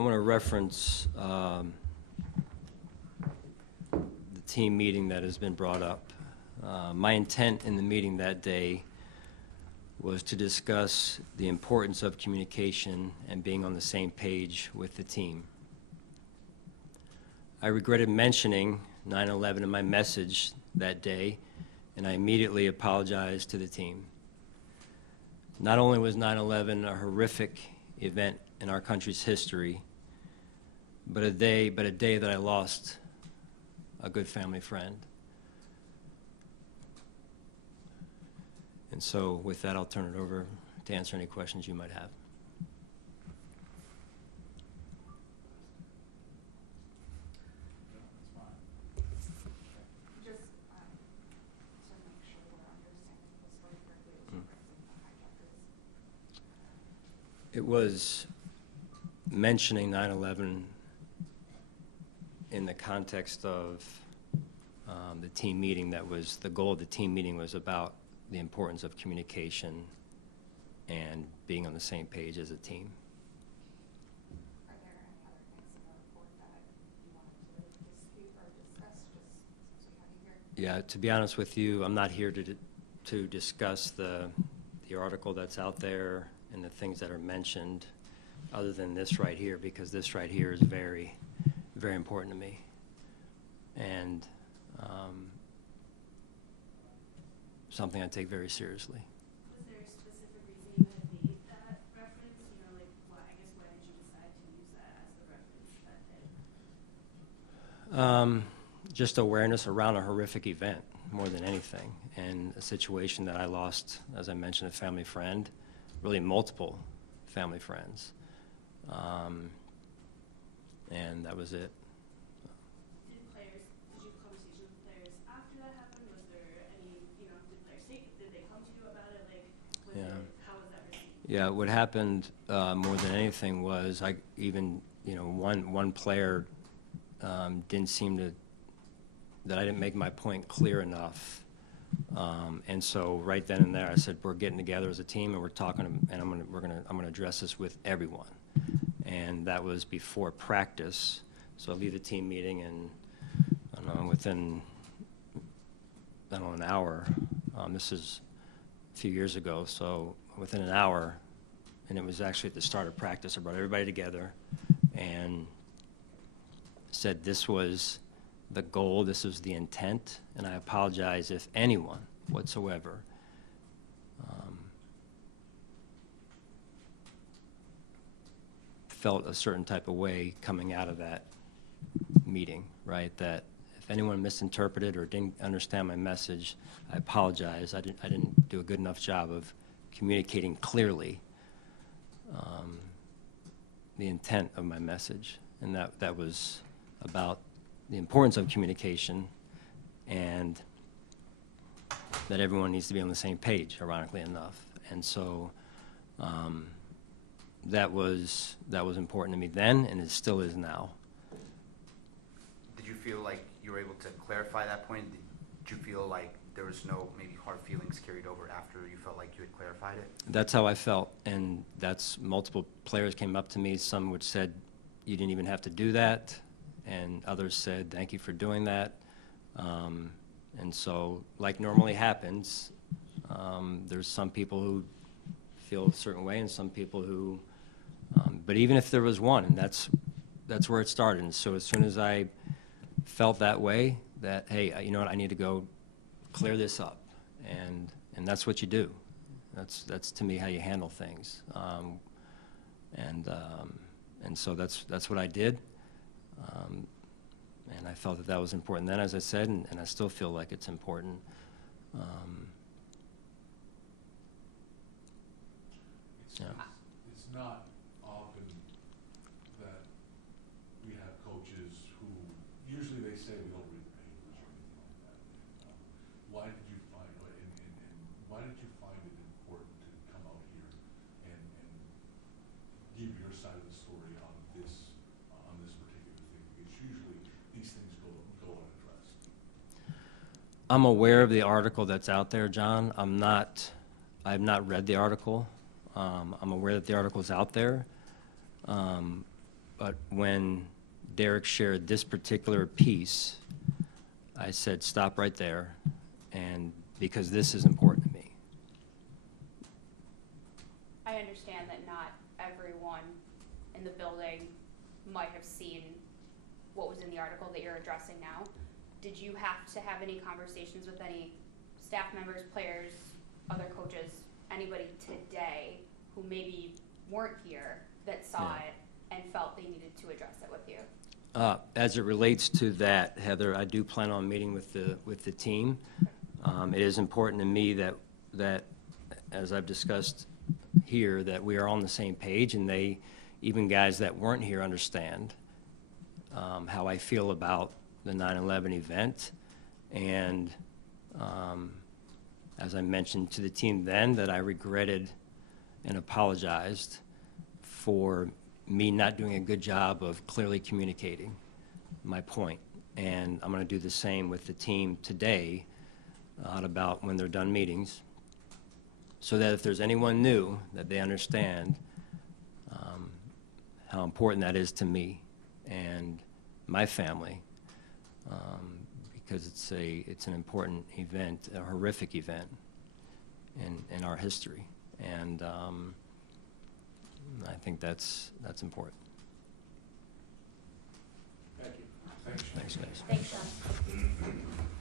want to reference the team meeting that has been brought up. My intent in the meeting that day was to discuss the importance of communication and being on the same page with the team. I regretted mentioning 9/11 in my message that day, and I immediately apologized to the team. Not only was 9/11 a horrific event in our country's history, but a day that I lost a good family friend. And so with that, I'll turn it over to answer any questions you might have. It was mentioning 9/11 in the context of the team meeting. That was the goal of the team meeting, was about the importance of communication and being on the same page as a team. Are there any other things in the report that you wanted to dispute or discuss, just so we have you here? Yeah, to be honest with you, I'm not here to discuss the article that's out there and the things that are mentioned, other than this right here, because this right here is very, very important to me. And something I take very seriously. Was there a specific reason you had made that reference? You know, like, why did you decide to use that as the reference that day? Just awareness around a horrific event, more than anything, and a situation that I lost, as I mentioned, a family friend, really multiple family friends, and that was it. Did you have conversations with players after that happened? Was there any, did players did they come to you about it? Like, how was that received? Yeah, what happened more than anything was one player didn't seem to, that I didn't make my point clear enough. And so right then and there, I said, we're getting together as a team, and we're talking, and I'm gonna address this with everyone. And that was before practice. So I leave the team meeting, and I don't know, within an hour. This is a few years ago, so within an hour, and it was actually at the start of practice. I brought everybody together and said this was the goal, this was the intent, and I apologize if anyone whatsoever felt a certain type of way coming out of that meeting, right? That if anyone misinterpreted or didn't understand my message, I apologize. I didn't do a good enough job of communicating clearly the intent of my message, and that was about the importance of communication and that everyone needs to be on the same page, ironically enough. And so that was important to me then, and it still is now. Did you feel like you were able to clarify that point? Did you feel like there was no maybe hard feelings carried over after you felt like you had clarified it? That's how I felt, and that's multiple players came up to me. Some would said, you didn't even have to do that, and others said, thank you for doing that. And so, like normally happens, there's some people who feel a certain way and some people who, but even if there was one, and that's where it started. And so as soon as I felt that way, that, hey, you know what, I need to go clear this up, and that's what you do. That's to me how you handle things. And so that's what I did. And I felt that was important then, as I said, and I still feel like it's important. It's not often that we have coaches who, usually they say we don't read the papers or anything like that. Why did you find it important to come out here and give your side of the story on this particular thing? Because usually these things go unaddressed. I'm aware of the article that's out there, John. I've not read the article. I'm aware that the article is out there. But when Derek shared this particular piece, I said, stop right there, and because this is important to me. I understand that not everyone in the building might have seen what was in the article that you're addressing now. Did you have to have any conversations with any staff members, players, other coaches, anybody today who maybe weren't here that saw it and felt they needed to address it with you? As it relates to that, Heather, I do plan on meeting with the team. It is important to me that, as I've discussed here, that we are on the same page, and they, even guys that weren't here, understand how I feel about the 9/11 event. And as I mentioned to the team then, that I regretted and apologized for me not doing a good job of clearly communicating my point. And I'm going to do the same with the team today about when they're done meetings, so that if there's anyone new, that they understand how important that is to me and my family, because it's an important event, a horrific event in our history. And I think that's important. Thank you. Thanks. Thanks, guys. Thanks, Sean.